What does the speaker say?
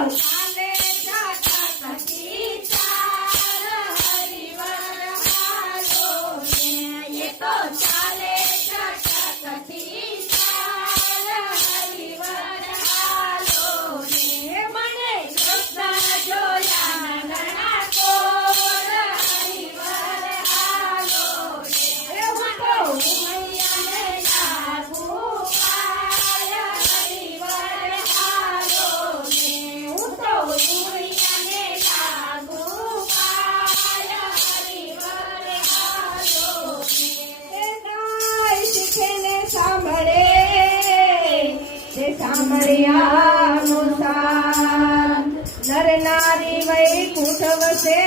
ચાલે ચટકતી ચાલ હરિવર હાલો ને એ તો ચાલે ચટકતી ચાલ હરિવર હાલો ને મને કૃષ્ણ જોયા ઘણા કોર હરિવર હાલો ને હું તો ઉમૈયાને લાગુ પાર હરિવર હાલો ને હું તો ઉમૈયાને લાગુ પાર હરિવર હાલો ને ગાય શીખે ને સાંભળે તે સાંભળ્યાનું સાર નર નારી વૈકુંઠ વસે